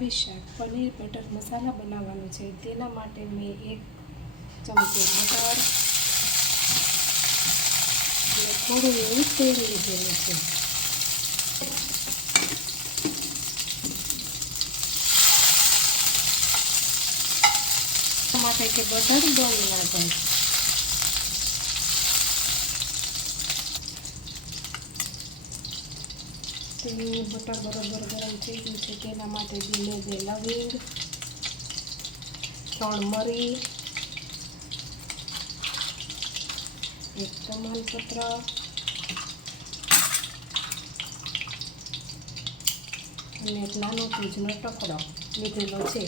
ગુલાબી શાક પનીર બટર મસાલા બનાવવાનું છે। તેના માટે મેં 1 ચમચો બટર અને થોડું એવું તેલ લીધેલું છે। માટે કે બટર બળી ના જાય। બટર બરોબર ગરમ થઈ ગયું છે। તેના માટે ધીમે ધીમે લવિંગ, 3 મરી, 1 તમાલપત્ર અને 1 નાનો તેજનો ટુકડો લીધેલો છે।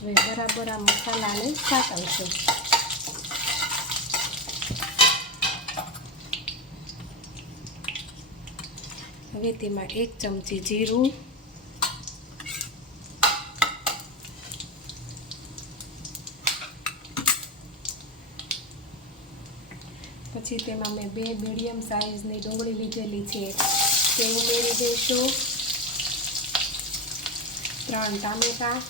હવે બરાબર આ મસાલાને સાતળશું। હવે તેમાં 1 ચમચી જીરું, પછી તેમાં મેં 2 મીડિયમ સાઇઝની ડુંગળી લીધેલી છે તે ઉમેરી દઈશું। 3 ટામેટાં,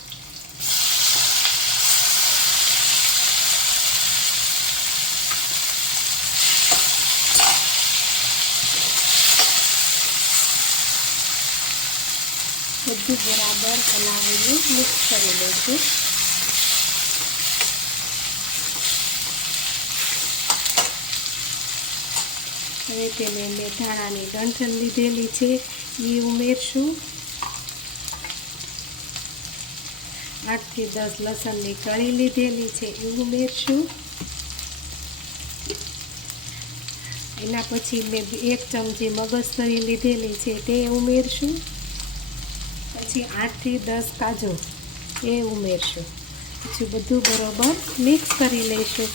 બધું બરાબર હલાવીને મિક્સ કરી લઈશું। હવે તેને મેથાણાની ડંઠલ લીધેલી છે એ ઉમેરશું। 8 થી 10 લસણની કળી લીધેલી છે એ ઉમેરશું। એના પછી મેં 1 ચમચી મગજતરી લીધેલી છે તે ઉમેરશું। પછી 8 થી 10 કાજુ એ ઉમેરશું। પછી બધું બરોબર મિક્સ કરી લઈશું।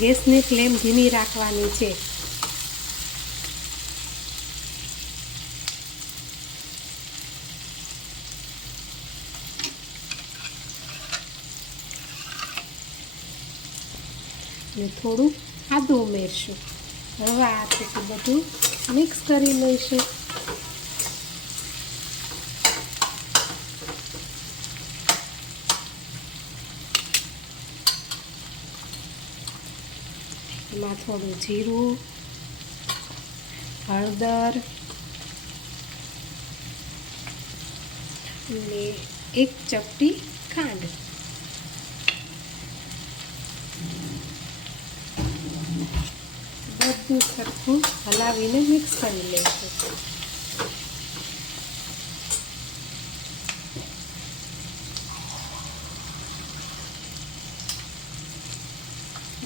ગેસની ફ્લેમ ધીમી રાખવાની છે। અને થોડું આદું ઉમેરશું। હવે આ રીતે બધું મિક્સ કરી લઈશું। એમાં થોડું જીરું, હળદર અને 1 ચપટી ખાંડ, બધું સરખું હલાવીને મિક્સ કરી લઈશું।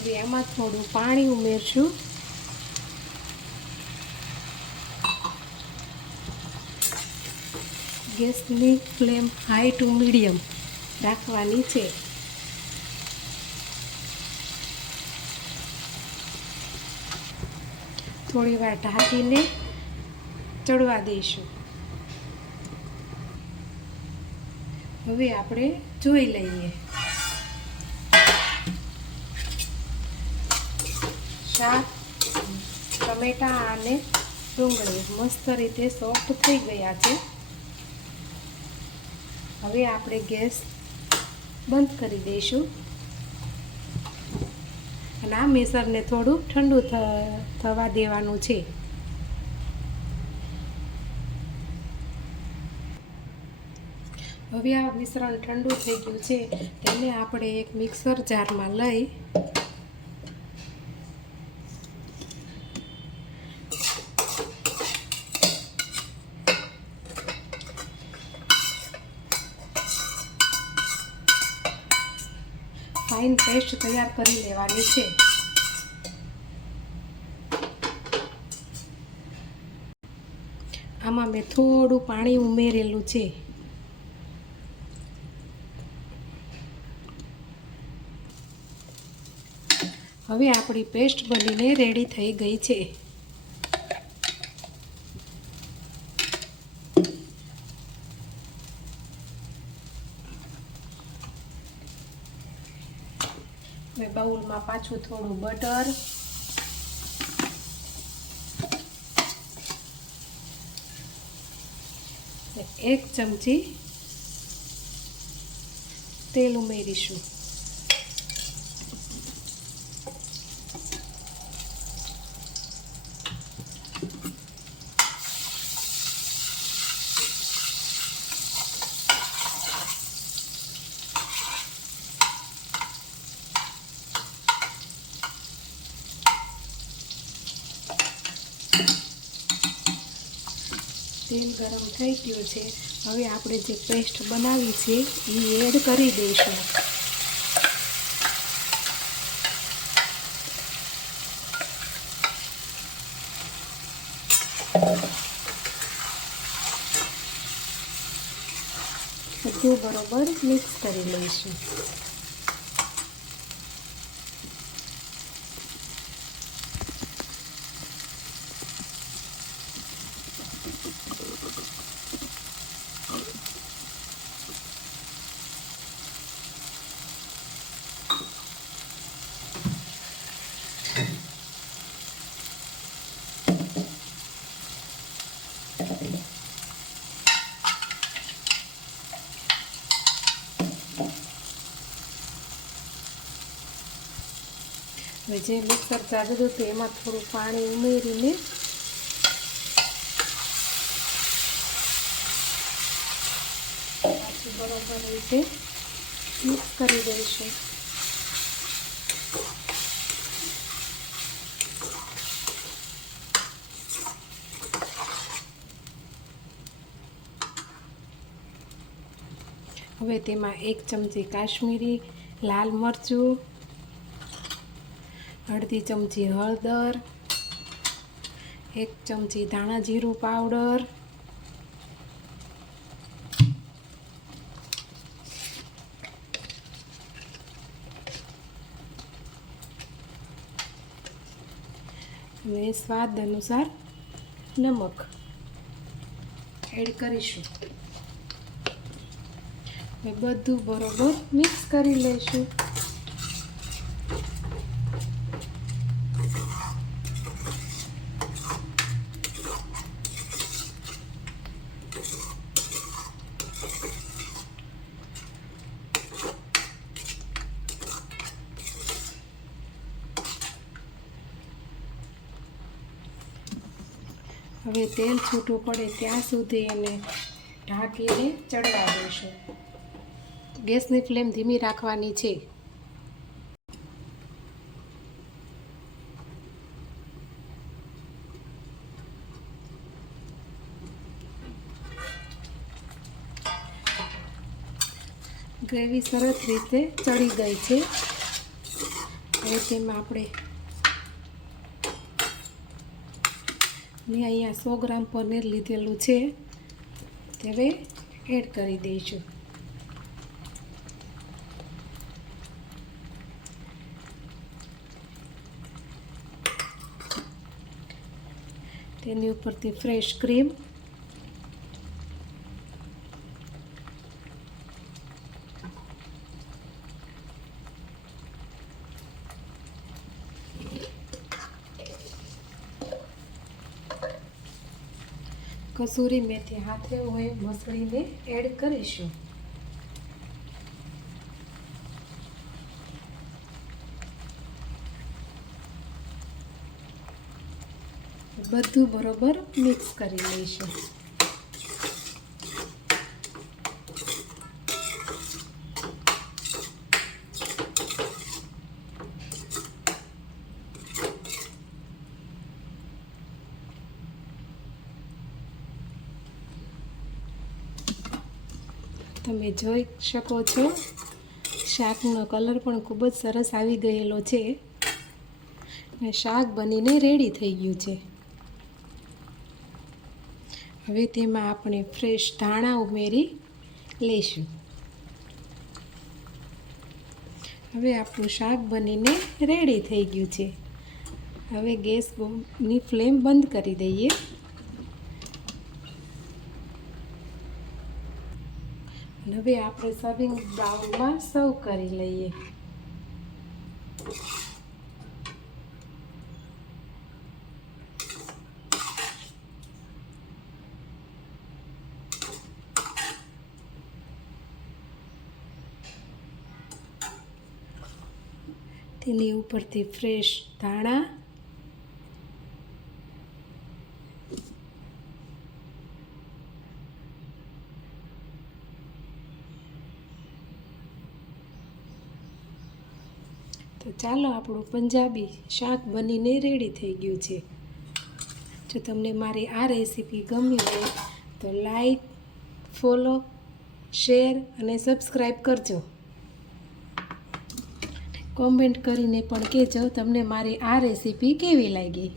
હવે આમાં થોડું પાણી ઉમેરશું। ગેસની ફ્લેમ હાઈ ટુ મીડિયમ રાખવાની છે। થોડી વાર ઢાંકીને ચડવા દઈશું। હવે આપણે જોઈ લઈએ। શાક, ટમેટાં અને ડુંગળી મસ્ત રીતે સોફ્ટ થઈ ગયા છે। હવે આપણે ગેસ બંધ કરી દઈશું અને આ મિશ્રણને થોડું ઠંડુ થવા દેવાનું છે। હવે આ મિશ્રણ ઠંડુ થઈ ગયું છે તેને આપણે એક મિક્સર જારમાં લઈ ફાઇન પેસ્ટ તૈયાર કરી લેવાની છે। આમાં મેં થોડું પાણી ઉમેરેલું છે। હવે આપણી પેસ્ટ બનીને રેડી થઈ ગઈ છે। મેં બાઉલમાં પાછું થોડું બટર, 1 ચમચી તેલ ઉમેરીશું. તેલ ગરમ થઈ ગયું છે. હવે આપણે જે પેસ્ટ બનાવી છે એ એડ કરી દઈશું. બધું બરોબર મિક્સ કરી લઈશું. હવે જે મિક્સર ચાલુ હતું એમાં થોડું પાણી ઉમેરીને પાછું બરાબર રીતે મિક્સ કરી દઈશું. હવે તેમાં 1 ચમચી કાશ્મીરી લાલ મરચું, અડધી ચમચી હળદર, 1 ચમચી ધાણા જીરું પાવડર, અને સ્વાદ અનુસાર નમક એડ કરીશું. હવે બધું બરોબર મિક્સ કરી લઈશું. હવે તેલ છૂટું પડે ત્યાં સુધી એને ઢાંકીને ચડવા દઈશું. ગેસની ફ્લેમ ધીમી રાખવાની છે. ગ્રેવી સરસ રીતે ચડી ગઈ છે. હવે તેમાં આપણે મેં અહીંયા 100 ગ્રામ પનીર લીધેલું છે તે હવે એડ કરી દઈશું. તેની ઉપરથી ફ્રેશ ક્રીમ, કસૂરી મેથી હાથે હોય મસળીને એડ કરીશું. બધું બરોબર મિક્સ કરી લઈશું. તમે જોઈ શકો છો શાકનો કલર પણ ખૂબ જ સરસ આવી ગયેલો છે અને શાક બનીને રેડી થઈ ગયું છે. હવે તેમાં આપણે ફ્રેશ ધાણા ઉમેરી લઈશું. હવે આપણું શાક બનીને રેડી થઈ ગયું છે. હવે ગેસની ફ્લેમ બંધ કરી દઈએ. હવે આપણે સર્વિંગ બાઉલમાં સર્વ કરી લઈએ. એની ઉપરથી ફ્રેશ ધાણા, તો ચાલો આપણું પંજાબી શાક બનીને રેડી થઈ ગયું છે. જો તમને મારી આ રેસીપી ગમી હોય તો લાઈક, ફોલો, શેર અને સબસ્ક્રાઈબ કરજો. કોમેન્ટ કરીને પણ કહેજો તમને મારી આ રેસીપી કેવી લાગી.